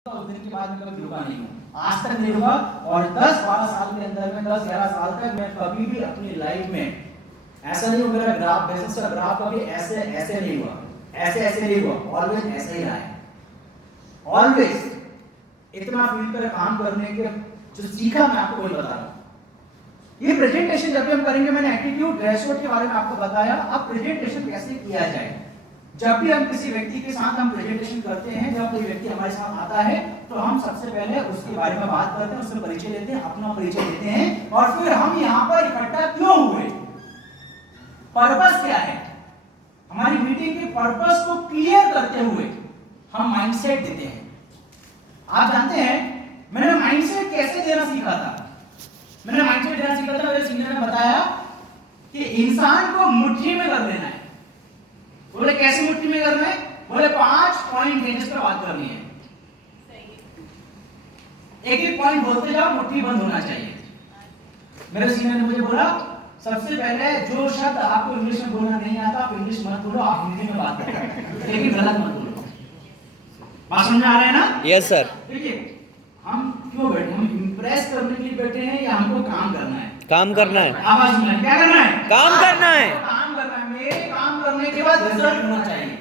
उस दिन के बाद मैं कभी रुका नहीं हूँ, आज तक नहीं रुका। और 10-12 साल के अंदर में 10-11 साल तक मैं कभी भी अपनी लाइफ में ऐसा नहीं हुआ मेरा ग्राफ बिजनेस का ग्राफ कभी ऐसे ऐसे नहीं हुआ, ऐसे नहीं हुआ, ऑलवेज ऐसे ही रहा है। ऑलवेज इतना फील्ड पर काम करने के जो सीखा मैं आपको वही बता रहा हूँ। ये प्रेजेंटेशन जब भी हम करेंगे, मैंने एटीट्यूड ड्रेस कोड के बारे में आपको बताया। अब प्रेजेंटेशन कैसे किया जाए, जब भी हम किसी व्यक्ति के साथ हम प्रेजेंटेशन करते हैं, जब कोई व्यक्ति हमारे साथ आता है तो हम सबसे पहले उसके बारे में बात करते हैं, उससे परिचय लेते हैं, अपना परिचय देते हैं और फिर हम यहाँ पर इकट्ठा क्यों हुए, पर्पस क्या है, हमारी मीटिंग के पर्पस को क्लियर करते हुए हम माइंडसेट देते हैं। आप जानते हैं मैंने माइंडसेट कैसे देना सीखा था, मैंने माइंडसेट देना सीखा था, मेरे सीनियर ने बताया कि इंसान को मुट्ठी में कर लेना है। बोले कैसे मुट्ठी में करना है, बोले 5 पॉइंट है जिस पर बात करनी है, एक पॉइंट बोलते जाओ, मुट्ठी बंद होना चाहिए। मेरे सीनियर ने मुझे बोला सबसे पहले जो शब्द आपको इंग्लिश में बोलना नहीं आता आप इंग्लिश मत बोलो, आप हिंदी में बात करो, लेकिन गलत मत बोलो। बात समझ आ रहा है ना? Yes sir. देखिए हम क्यों बैठे, हम इंप्रेस करने के लिए बैठे हैं या हमको काम करना है? काम करना है। आवाज में क्या करना है? काम करना है। काम करना है। मेरे काम करने के बाद रिजल्ट होना चाहिए,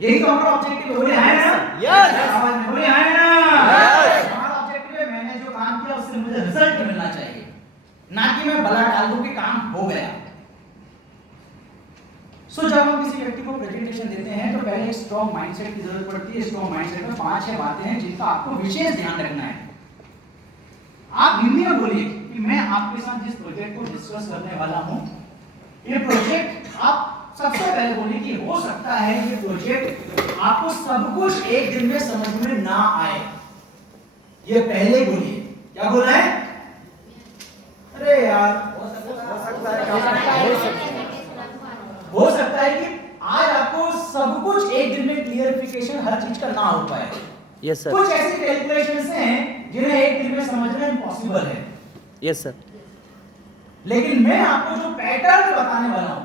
यही तो हमारा ऑब्जेक्टिव बोले है ना? यस। आवाज में बोले है ना? यस। हमारा ऑब्जेक्टिव है मैंने जो काम किया उससे मुझे रिजल्ट मिलना चाहिए, ना कि मैं बला डाल दूं कि काम हो गया। सो जब हम किसी व्यक्ति को प्रेजेंटेशन देते हैं तो पहले एक स्ट्रॉन्ग माइंडसेट की जरूरत पड़ती है। स्ट्रॉन्ग माइंडसेट में 5-6 बातें हैं जिनका आपको विशेष ध्यान रखना है। आप हिंदी में बोलिए कि मैं आपके साथ जिस प्रोजेक्ट को डिस्कस करने वाला हूं, ये प्रोजेक्ट आप सबसे पहले बोलिए कि हो सकता है ये प्रोजेक्ट आपको सब कुछ एक दिन में समझ में ना आए, ये पहले बोलिए। क्या बोल रहे हैं? अरे यार हो सकता है कि आज आपको सब कुछ एक दिन में क्लियरिफिकेशन हर चीज का ना हो पाए। Yes sir. कुछ ऐसी कैलकुलेशंस हैं जिन्हें एक दिन में समझना इम्पॉसिबल है। Yes sir. लेकिन मैं आपको जो पैटर्न बताने वाला हूं,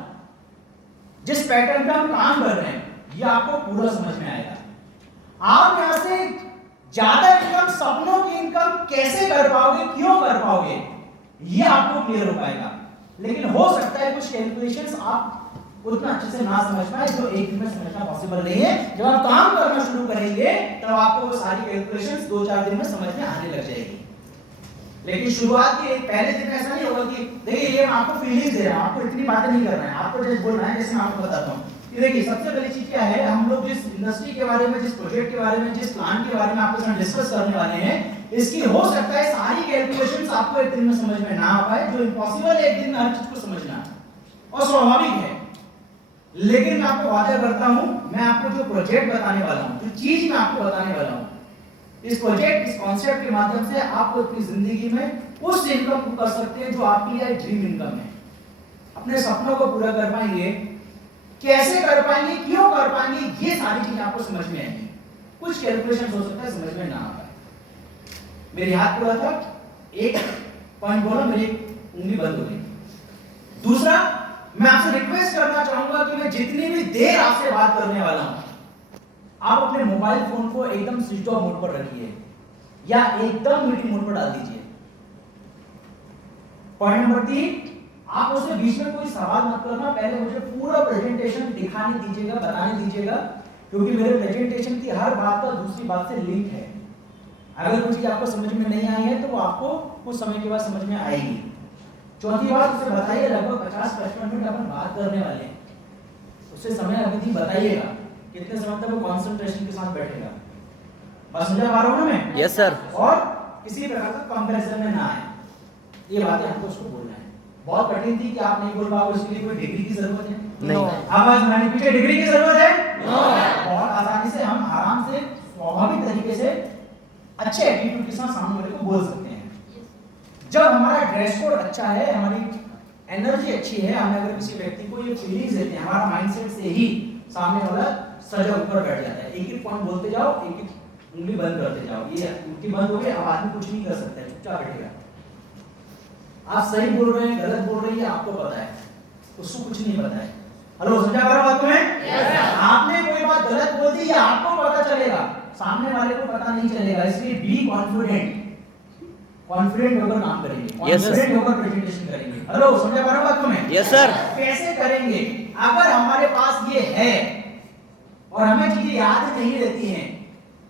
जिस पैटर्न पे हम काम कर रहे हैं, ये आपको पूरा समझ में आएगा। आप यहां से ज्यादा इनकम, सपनों की इनकम कैसे कर पाओगे, क्यों कर पाओगे, ये आपको क्लियर हो पाएगा। लेकिन हो सकता है कुछ कैलकुलेशंस आप उतना अच्छे से ना समझ पाए जो एक दिन में समझना पॉसिबल नहीं है। जब आप काम करना शुरू करेंगे तब आपको वो सारी कैलकुलेशंस 2-4 दिन में समझ में आने लग जाएगी। लेकिन शुरुआत के पहले दिन ऐसा नहीं होगा कि देखिए ये आपको फीलिंग्स दे रहा हूं, आपको इतनी बातें नहीं करना है, आपको जैसे बोलना है जैसे मैं आपको बताता हूं कि देखिए सबसे पहली चीज क्या है, हम लोग जिस इंडस्ट्री के बारे में, जिस प्रोजेक्ट के बारे में, जिस प्लान के बारे में आपके साथ डिस्कस करने वाले हैं, इसकी हो सकता है सारी कैलकुलेशंस आपको एक दिन में समझ में ना आ पाए, जो इम्पॉसिबल है एक दिन में हर चीज को समझना, और स्वाभाविक है। लेकिन मैं आपको वादा करता हूं, मैं आपको जो प्रोजेक्ट बताने वाला हूं, जो चीज मैं आपको बताने वाला हूं, इस प्रोजेक्ट, इस कॉन्सेप्ट के माध्यम से आप अपनी जिंदगी में उस इनकम को कर सकते हैं जो आपके लिए ड्रीम इनकम है। अपने सपनों को पूरा कर पाएंगे, कैसे कर पाएंगे, क्यों कर पाएंगे, ये सारी चीजें आपको समझ में आएंगी। कुछ कैलकुलेशन हो सकता है समझ में ना आ पाए। मेरे हाथ पूरा था, एक पॉइंट बोला, मेरी उंगली बंद हो गई। दूसरा, मैं आपसे रिक्वेस्ट करना चाहूंगा कि मैं जितनी भी देर आपसे बात करने वाला हूं, आप अपने मोबाइल फोन को एकदम स्विच ऑफ मोड पर रखिए या एकदम मीटिंग मोड पर डाल दीजिए। पॉइंट नंबर 3, आप उसके बीच में कोई सवाल मत करना, पहले मुझे पूरा प्रेजेंटेशन दिखाने दीजिएगा, बताने दीजिएगा, क्योंकि मेरे प्रेजेंटेशन की हर बात का दूसरी बात से लिंक है। अगर कुछ चीज आपको समझ में नहीं आई है तो वो आपको कुछ समय के बाद समझ में आएगी। चौथी बात, उसे बताइए लगभग 50-55 मिनट अपन बात करने वाले हैं, उसे समय अवधि बताइएगा कितने समय तक वो कंसंट्रेशन के साथ बैठेगा। बस समझा पा रहा हूं ना मैं? Yes sir. और किसी प्रकार का कंपैरिजन में ना आए, ये बातें हमको उसको बोलना है। बहुत कठिन थी कि आप नहीं बोल पाओगे, उसके लिए कोई डिग्री की जरूरत है? नहीं। आवाज बनाने पीछे डिग्री की जरूरत है? बहुत आसानी से हम आराम से स्वाभाविक तरीके से अच्छे एटीट्यूड के साथ सामने वाले को बोल सकते हैं। जब हमारा ड्रेस कोड अच्छा है, हमारी एनर्जी अच्छी है, हम अगर किसी व्यक्ति को ये फीलिंग्स देते हैं, हमारा माइंडसेट से ही सामने वाला सजा ऊपर बैठ जाता है। एक पॉइंट बोलते जाओ, एक उंगली बंद करते जाओ, ये उंगली बंद हो गई, अब आदमी कुछ नहीं कर सकता है, चुपचाप बैठेगा। आप सही बोल रहे हैं, गलत बोल रहे हैं, आपको पता है, उसको कुछ नहीं पता है। हेलो, समझा पा रहा हूं बात में? आपने कोई बात गलत बोल दी, ये आपको पता चलेगा, सामने वाले को पता नहीं चलेगा, इसलिए बी कॉन्फिडेंट होकर काम करेंगे, कॉन्फिडेंट होकर प्रेजेंटेशन करेंगे। हेलो, समझ पा रहे हो बात को मैं? Yes sir. कैसे करेंगे? अगर हमारे पास ये है और हमें चीजें याद नहीं रहती हैं,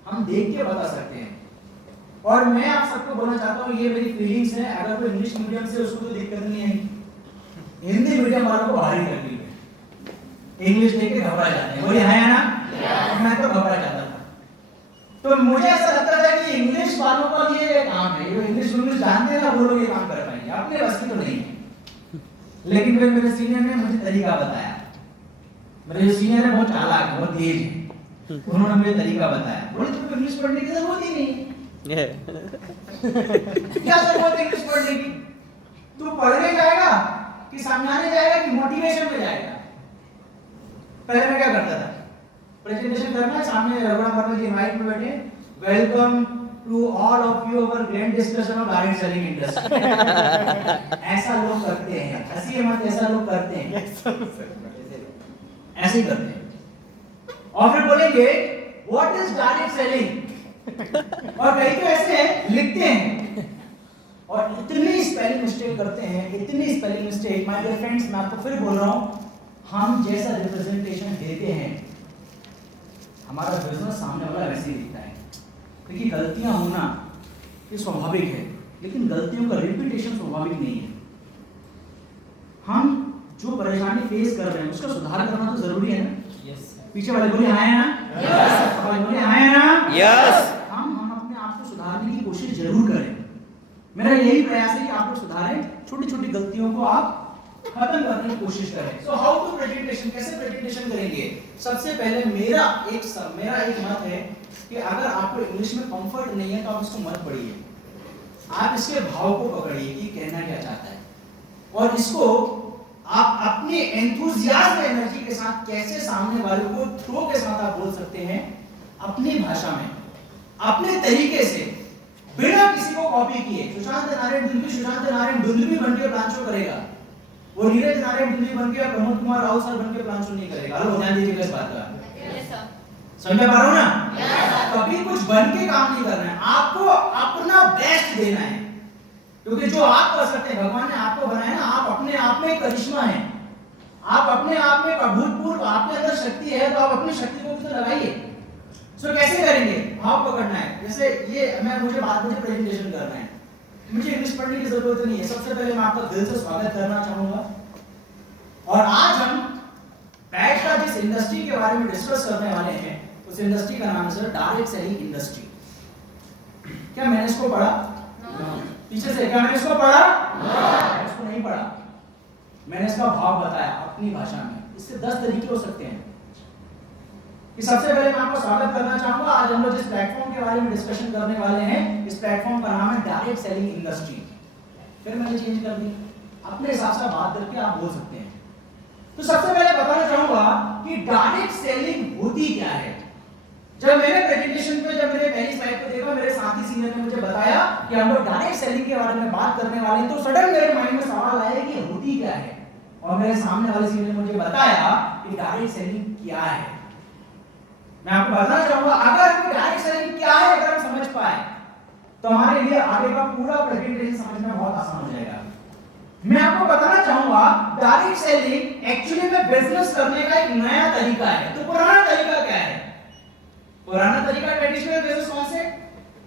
हम देख के बता सकते हैं। और मैं आप सबको बोलना चाहता हूँ, ये मेरी फीलिंग्स है, अगर कोई इंग्लिश मीडियम से उसको तो दिक्कत नहीं आएगी, हिंदी मीडियम वालों को भारी तकलीफ है, इंग्लिश देख के घबरा जाते हैं। बोलिए हाँ या ना? मैं तो घबरा जाता था। तो मुझे ऐसा लगता था कि इंग्लिश वालों का ये काम है, जो इंग्लिश जानते हैं ना, वो लोग ये काम कर पाएंगे, अपने बस की तो नहीं है। लेकिन फिर मेरे सीनियर ने मुझे तरीका बताया। मेरे जो सीनियर है बहुत चालाक है, बहुत तेज है, उन्होंने मुझे तरीका बताया। बोले तुमको इंग्लिश पढ़ने की जरूरत ही नहीं है। क्या जरूरत है इंग्लिश पढ़ने की? तू पढ़ने जाएगा कि समझाने जाएगा कि मोटिवेशन में जाएगा? पहले मैं क्या करता था, प्रेजेंटेशन करना, सामने रघुराम वर्मा जी माइक में बैठे, welcome to all of you our grand discussion of direct selling industry. ऐसा लोग करते हैं, हंसिए मत, ऐसा लोग करते हैं, ऐसे ही करते हैं। और फिर बोलेंगे व्हाट इज डायरेक्ट सेलिंग, और कई तो ऐसे लिखते हैं और इतनी स्पेलिंग मिस्टेक करते हैं, इतनी spelling mistake. My dear friends, मैं आपको फिर बोल रहा हूं, हम जैसा रिप्रेजेंटेशन देते हैं, हमारा बिजनेस सामने वाला वैसे ही दिखता है। क्योंकि गलतियां होना ये स्वाभाविक है, लेकिन गलतियों का रिपीटेशन स्वाभाविक नहीं है। हम जो परेशानी फेस कर रहे हैं उसका सुधार करना तो जरूरी है ना। पीछे वाले बोले हाँ या ना? यस। बोले हाँ या ना? यस। हम अपने आप को सुधारने की कोशिश जरूर करें। मेरा यही प्रयास है कि आप लोग सुधारें, छोटी छोटी गलतियों को आप खत्म करने की कोशिश करें। सो हाउ टू प्रेजेंटेशन, कैसे प्रेजेंटेशन करेंगे? सबसे पहले मेरा एक मत है कि अगर आपको इंग्लिश में कंफर्ट नहीं है तो आप इसको मत पढ़िए, आप इसके भाव को पकड़िए कि कहना क्या चाहता है, और इसको आप अपने एंथुसियाज्म एनर्जी के साथ कैसे सामने वाले को थ्रो के साथ आप बोल सकते हैं, अपनी भाषा में, अपने तरीके से, बिना किसी को कॉपी किए। सुशांत नारायण दुंदुभी बन के प्लान शो करेगा, वो नीरज नारायण दुंदुभी बन के या प्रमोद कुमार राव सर बन के प्लान शो नहीं करेगा। लो ध्यान दीजिएगा इस बात का, समझ पा रहे हो ना? कभी कुछ बन के काम नहीं करना है, आपको अपना बेस्ट देना है, क्योंकि जो आप कर सकते हैं, भगवान ने आपको बनाया ना, आप अपने आप में करिश्मा है, आप अपने आप में अभूतपूर्व, आपके अंदर शक्ति है, तो आप अपनी शक्ति को भी तो लगाइए। सो कैसे करेंगे? भाव पकड़ना है। जैसे ये मुझे प्रेजेंटेशन करना है, मुझे इंग्लिश पढ़ने की जरूरत नहीं है। सबसे पहले मैं आपका दिल से स्वागत करना चाहूंगा, और आज हम बैच का जिस इंडस्ट्री के बारे में डिस्कस करने वाले हैं, उस इंडस्ट्री का नाम है सर डायरेक्ट सेलिंग इंडस्ट्री। क्या मैंने इसको पढ़ा? पीछे से क्या मैंने इसको पढ़ा? इसको नहीं पढ़ा। मैंने इसका भाव बताया अपनी भाषा में। इससे 10 तरीके हो सकते हैं। कि सबसे पहले मैं आपको स्वागत करना चाहूंगा। आज हम लोग जिस प्लेटफॉर्म के बारे में डिस्कशन करने वाले हैं, इस प्लेटफॉर्म का नाम है डायरेक्ट सेलिंग इंडस्ट्री। फिर मैंने चेंज कर दी, अपने हिसाब से बात करके आप बोल सकते हैं। तो सबसे पहले बताना चाहूंगा कि डायरेक्ट सेलिंग होती क्या है। जब मैंने प्रेजेंटेशन पे जब मैंने पहली स्लाइड को देखा, मेरे साथी सीनियर ने मुझे बताया कि हम लोग डायरेक्ट सेलिंग के बारे में बात करने वाले हैं, तो सडन मेरे माइंड में सवाल आया कि होती क्या है, और मेरे सामने वाले सीनियर ने मुझे बताया कि डायरेक्ट सेलिंग क्या है। मैं आपको बताना चाहूंगा, अगर डायरेक्ट सेलिंग क्या है अगर हम समझ पाए, तो हमारे लिए आगे का पूरा प्रेजेंटेशन समझना बहुत आसान हो जाएगा। मैं आपको बताना चाहूंगा, डायरेक्ट सेलिंग एक्चुअली में बिजनेस करने का एक नया तरीका है। तो पुराना तरीका क्या है? पुराना तरीका ट्रेडिशनल बिजनेस कौन से?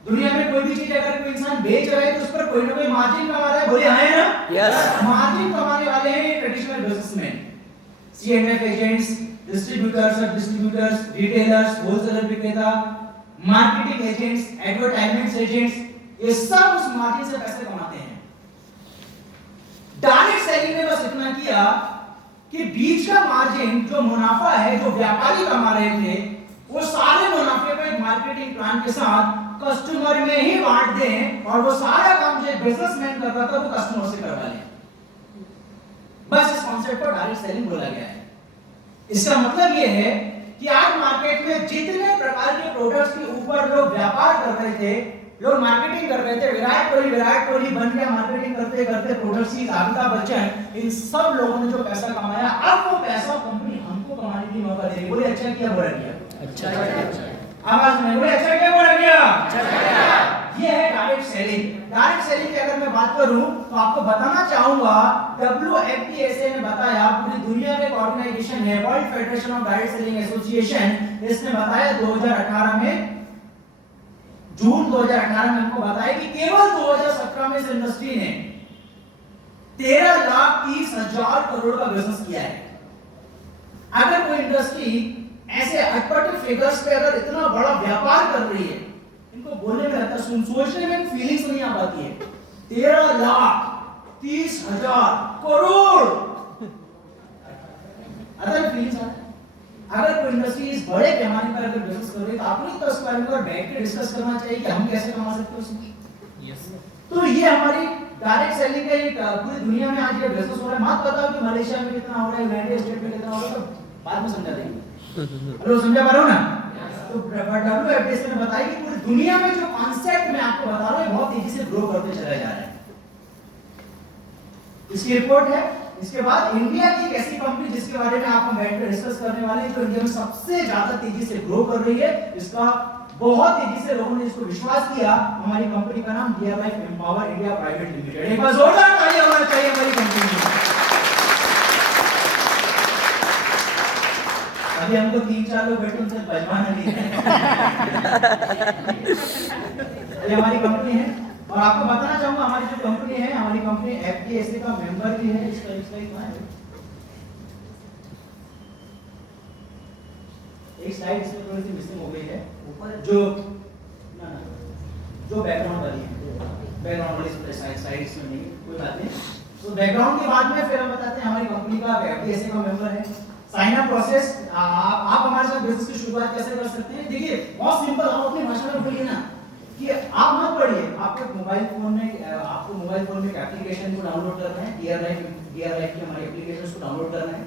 दुनिया में कोई भी चीज अगर कोई इंसान बेच रहा है तो उस पर कोई ना कोई मार्जिन कमा रहा है। बोले हाँ ना? यस। मार्जिन कमाने वाले हैं traditional businessman, C&F agents, distributors, सब डिस्ट्रीब्यूटर्स, रिटेलर्स, होलसेलर विक्रेता, मार्केटिंग एजेंट्स, एडवर्टाइजमेंट एजेंट्स, ये सब उस मार्जिन से पैसे कमाते हैं। डायरेक्ट सेलिंग ने बस इतना किया कि बीच का मार्जिन, जो मुनाफा है, जो व्यापारी कमा रहे थे, वो सारे मुनाफे को एक मार्केटिंग प्लान के साथ कस्टमर में ही बांट दें, और वो सारा काम जो बिजनेसमैन कर रहा था वो कस्टमर से करवा लें। बस इस कॉन्सेप्ट को डायरेक्ट सेलिंग बोला गया है। इसका मतलब ये है कि आज मार्केट में जितने प्रकार के प्रोडक्ट्स के ऊपर लोग व्यापार कर रहे थे, लोग मार्केटिंग कर रहे थे, विराट कोहली बन गया मार्केटिंग करते करते, प्रोडक्ट्स की अमिताभ बच्चन, इन सब लोगों ने जो पैसा कमाया, अब वो पैसा कंपनी हमको कमाने की मौका दे रही। बोले अच्छा किया, बुरा किया? अच्छा। आवाज में बोले अच्छा क्या बोला गया? ये है डायरेक्ट सेलिंग। डायरेक्ट सेलिंग की अगर मैं बात करूं तो आपको बताना चाहूंगा WFDSA ने बताया, पूरी दुनिया में एक ऑर्गेनाइजेशन है world federation of direct selling association, इसने बताया 2018 में, जून 2018 में हमको बताया कि केवल 2017 में इस इंडस्ट्री ने 13,30,000 करोड़ का बिजनेस किया है। अगर कोई इंडस्ट्री ऐसे अटपटे फिगर्स पे अगर इतना बड़ा व्यापार कर रही है, इनको बोलने में रहता है, सोचने में फीलिंग्स नहीं आ पाती है। 13,30,000 करोड़ अदर फीलिंग्स आते हैं। अगर कोई इंडस्ट्री इस बड़े पैमाने पर अगर बिजनेस कर रही है तो आप लोग तो इस बारे में बैठ के डिस्कस करना चाहिए कि हम कैसे कमा सकते हैं उसमें। यस। तो ये हमारी डायरेक्ट सेलिंग का एक पूरी दुनिया में आज ये बिजनेस हो रहा है। मत बताओ कि मलेशिया में कितना हो रहा है, यूनाइटेड स्टेट में कितना हो रहा है, तो बाद में समझा देंगे। हेलो समझा पा रहे हो ना? तो WFDSA ने बताया कि पूरी दुनिया में जो कॉन्सेप्ट मैं आपको बता रहा हूं बहुत तेजी से ग्रो करते चला जा रहा है। इसकी रिपोर्ट है। इसके बाद इंडिया की एक ऐसी कंपनी जिसके बारे में आप बैठकर डिस्कस करने वाले हैं, जो इंडिया में सबसे ज्यादा तेजी से ग्रो कर रही है, इसका बहुत तेजी से लोगों ने इसको विश्वास किया। हमारी कंपनी का नाम DR life empower India private limited. एक बार जोरदार ताली होना चाहिए हमारी कंपनी को। अभी हमको 3-4 लोग बैठे उनसे बजवाना नहीं है। ये हमारी कंपनी है और आपको बताना चाहूंगा हमारी जो कंपनी है, हमारी कंपनी FDSA का मेंबर भी है। इसका एक स्लाइड इसमें थोड़ी सी मिसिंग हो गई है ऊपर, जो बैकग्राउंड वाली है, बैकग्राउंड वाली स्लाइड इसमें नहीं, कोई बात नहीं। तो बैकग्राउंड के बाद में फिर हम बताते हैं हमारी कंपनी का FDSA का मेंबर है। साइन अप प्रोसेस, आप हमारे साथ बिजनेस की शुरुआत कैसे कर सकते हैं? देखिए बहुत सिंपल, आप अपनी भाषा में बोलिए ना कि आप मत पढ़िए, आपको मोबाइल फोन में एक एप्लीकेशन को डाउनलोड करना है, डीआर लाइफ की हमारी एप्लीकेशन को डाउनलोड करना है,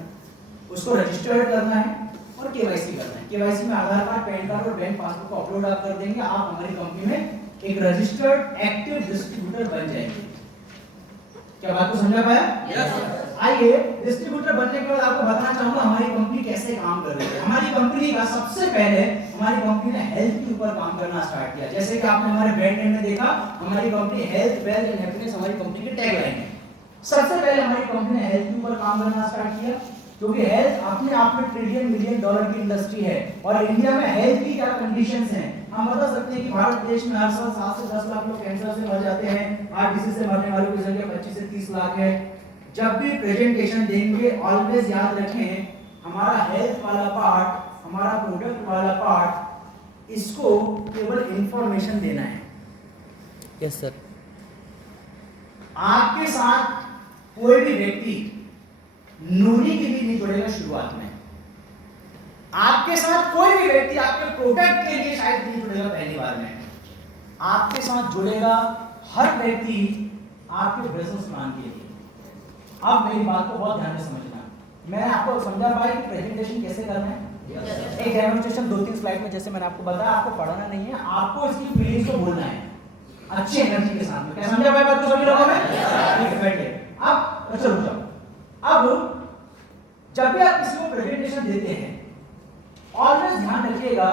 उसको रजिस्टर्ड करना है और केवाईसी करना है। केवाईसी में आधार कार्ड, पैन कार्ड और बैंक पासबुक को अपलोड आप कर देंगे, आप हमारी कंपनी में एक रजिस्टर्ड एक्टिव डिस्ट्रीब्यूटर बन जाएंगे। क्या बात को समझा पाया? यस। आइए डिस्ट्रीब्यूटर बनने के बाद आपको बताना चाहूंगा हमारी कंपनी कैसे काम कर रही है। हमारी कंपनी का सबसे पहले हमारी कंपनी ने हेल्थ के ऊपर काम करना स्टार्ट किया। जैसे कि आपने हमारे ब्रांड नेम में देखा, हमारी company health, wealth and happiness हमारी कंपनी की टैगलाइन है। सबसे पहले हमारी कंपनी ने हेल्थ के ऊपर काम करना स्टार्ट किया, क्योंकि हेल्थ अपने आप में $1 ट्रिलियन की इंडस्ट्री है और इंडिया में हेल्थ की क्या कंडीशंस हैं हम बता सकते हैं कि भारत देश में हर साल 7 से 10 लाख लोग कैंसर से मर जाते हैं, हार्ट डिजीज से मरने वालों की संख्या 25 से 30 लाख है। जब भी प्रेजेंटेशन देंगे ऑलवेज याद रखें हमारा हेल्थ वाला पार्ट, हमारा प्रोडक्ट वाला पार्ट, इसको केवल इंफॉर्मेशन देना है। Yes sir. आपके साथ कोई भी व्यक्ति नूरी के लिए नहीं जुड़ेगा शुरुआत में, आपके साथ कोई भी व्यक्ति आपके प्रोडक्ट के लिए शायद नहीं जुड़ेगा पहली बार में, आपके साथ जुड़ेगा हर व्यक्ति आपके बिजनेस प्लान के लिए। आप मेरी बात को बहुत ध्यान से समझना, मैंने आपको समझा पाया कि प्रेजेंटेशन कैसे करना है। एक डेमोन्स्ट्रेशन 2-3 स्लाइड में जैसे मैंने आपको बताया, आपको पढ़ना नहीं है, आपको इसकी फीलिंग्स को बोलना है अच्छी एनर्जी के साथ में। क्या समझा पाया बात को सभी लोगों में? ठीक है, बैठिए। अब अच्छा रुक जाओ। अब जब भी आप किसी को प्रेजेंटेशन देते हैं ऑलवेज ध्यान रखिएगा,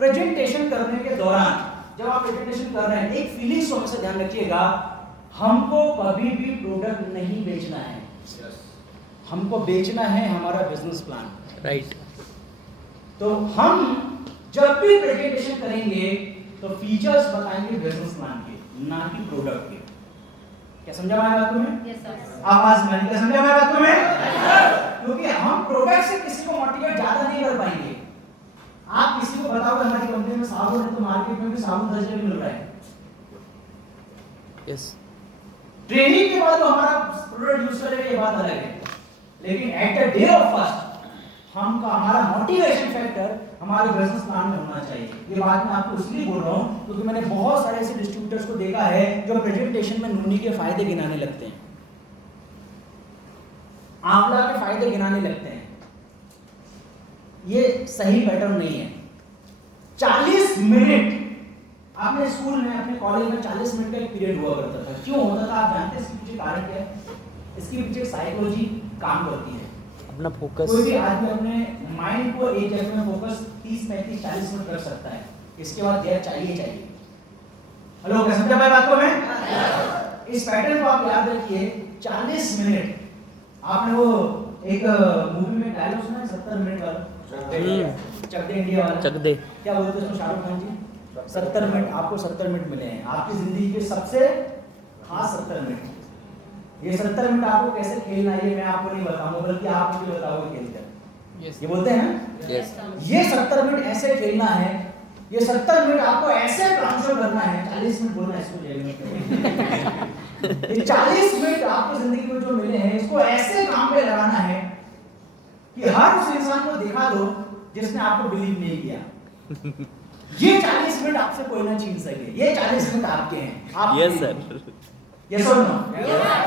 प्रेजेंटेशन करने के दौरान जब आप प्रेजेंटेशन कर रहे हैं एक फीलिंग्स को हमेशा ध्यान रखिएगा, हमको कभी भी प्रोडक्ट नहीं बेचना है, हमको बेचना है हमारा बिजनेस प्लान। राइट। तो हम जब भी प्रेजेंटेशन करेंगे तो फीचर्स बताएंगे बिजनेस प्लान के, ना कि प्रोडक्ट के। क्या समझा मेरी बात में? Yes sir. आवाज में क्या समझा मेरी बात में? क्योंकि हम प्रोडक्ट से किसी को मोटिवेट ज्यादा नहीं कर पाएंगे। आप किसी को बताओगे हमारी कंपनी में साबुन है, तो मार्केट में भी साबुन 10 रुपए मिल रहा है। यस। ट्रेनिंग के बाद तो हमारा प्रोडक्ट यूज करेंगे ये बात अलग है, लेकिन at the day of first हमारा मोटिवेशन फैक्टर हमारे बिजनेस प्लान में होना चाहिए। ये बात मैं आपको इसलिए बोल रहा हूँ क्योंकि मैंने बहुत सारे ऐसे डिस्ट्रीब्यूटर्स को देखा है जो प्रेजेंटेशन में नूनी के फायदे गिनाने लगते हैं, आंवला के फायदे गिनाने लगते हैं। ये सही पैटर्न नहीं है। 40 मिनट आपने स्कूल में, अपने कॉलेज में 40 मिनट का एक पीरियड हुआ करता था। क्यों होता था आप जानते हैं इसके पीछे कारण क्या है? इसके पीछे साइकोलॉजी काम करती है। अपना फोकस। कोई भी आदमी अपने माइंड को एक जगह में फोकस 30 35 40 मिनट कर सकता है, इसके बाद गैर चाहिए। हेलो, क्या समझा भाई बात को? मैं इस पैटर्न को आप याद रखिए। 40 मिनट, आपने वो एक मूवी में डायलॉग सुना है 70 मिनट वाला, चक दे इंडिया वाला? चक दे। क्या बोलते हैं उसमें शाहरुख खान जी? 70 मिनट, आपको 70 मिनट मिले हैं, आपकी जिंदगी के सबसे खास 70 मिनट। ये 70 मिनट आपको कैसे खेलना है ये मैं आपको नहीं बताऊंगा, बल्कि आप मुझे बताओगे खेलकर। ये बोलते हैं ना, ये 70 मिनट ऐसे खेलना है, ये 70 मिनट आपको ऐसे ट्रांसफर करना है। 40 मिनट बोलना है इसको जेल में। ये 40 मिनट आपको जिंदगी में जो मिले हैं, इसको ऐसे काम पे लगाना है कि हर उस इंसान को दिखा दो जिसने आपको बिलीव नहीं किया। ये 40 मिनट आपसे कोई ना छीन सके, ये 40 मिनट आपके हैं। आप यस सर। यस और नो?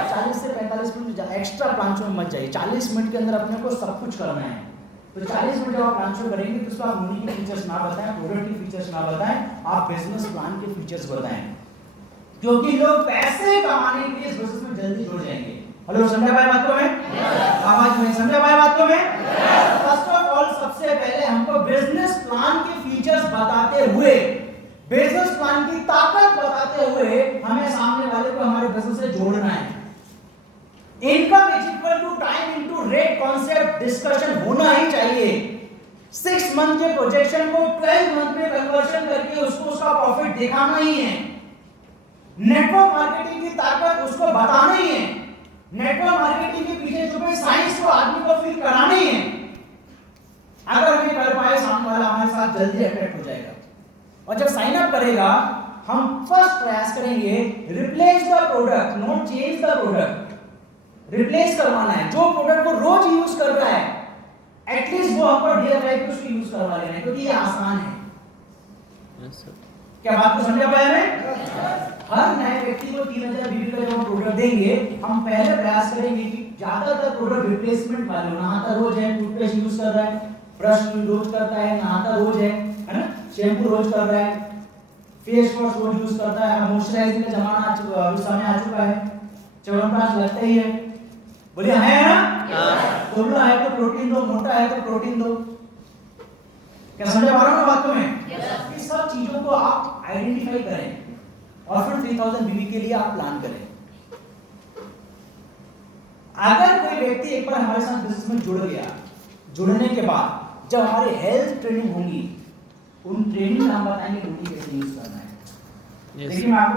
40 से 45 मिनट एक्स्ट्रा प्लान में मत जाइए। 40 मिनट के अंदर अपने को सब कुछ करना है। तो 40 मिनट जब आप प्लान करेंगे तो उसको आप मनी के फीचर्स ना बताएं, प्रोडक्ट के फीचर्स ना बताएं, आप बिजनेस प्लान के फीचर्स बताएं, क्योंकि लोग पैसे कमाने के लिए इस बिजनेस में जल्दी जुड़ जाएंगे। हेलो, समझा भाई बात को? मैं आवाज में समझा भाई बात को? मैं फर्स्ट ऑफ ऑल सबसे पहले हमको बिजनेस प्लान के फीचर्स बताते हुए, बिजनेस प्लान की ताकत बताते हुए हमें सामने वाले को हमारे बिजनेस से जोड़ना है। Income is equal to time into rate concept discussion होना ही चाहिए। 6 मंथ के प्रोजेक्शन को 12 मंथ में कन्वर्शन करके उसको उसका प्रॉफिट दिखाना ही है। नेटवर्क मार्केटिंग की ताकत उसको बताना ही है। नेटवर्क मार्केटिंग के पीछे छुपे साइंस को आदमी को फील कराना ही है। अगर हम ये कर पाए, सामने वाला हमारे साथ जल्दी अट्रैक्ट हो जाएगा। और जब साइन अप करेगा, हम फर्स्ट प्रयास करेंगे replace the product, not change the product. Replace करवाना है। जो प्रोडक्ट को रोज यूज कर रहा है, एटलीस्ट वो आपको डेली लाइफ में उसको यूज करवा लेना है, क्योंकि ये आसान है। Yes sir. क्या बात को समझा पाया मैं? हर नए व्यक्ति को 3000 बीबी का जब हम प्रोडक्ट देंगे, हम पहले प्रयास करेंगे कि ज्यादातर प्रोडक्ट रिप्लेसमेंट वाले हो। नहाता रोज है, टूथपेस्ट यूज कर रहा है, ब्रश रोज करता है, नहाता रोज है ना, शैम्पू रोज कर रहा है, फेस वॉश रोज यूज करता है, मॉइस्चराइजिंग का जमाना समय आ चुका है, च्यवनप्राश लगता ही है। बोलिए है ना? दुबला है तो प्रोटीन दो, मोटा है तो प्रोटीन दो। क्या समझ पा रहा हूं बात को मैं? ये सब चीजों को आप आइडेंटिफाई करें और फिर 3000 बीबी के लिए आप प्लान करें। अगर कोई व्यक्ति एक बार हमारे साथ बिजनेस में जुड़ गया, जुड़ने के बाद जब हमारी हेल्थ ट्रेनिंग होगी, उन ट्रेनिंग में हम बताएंगे रोटी कैसे यूज करना है। देखिए मैं आपको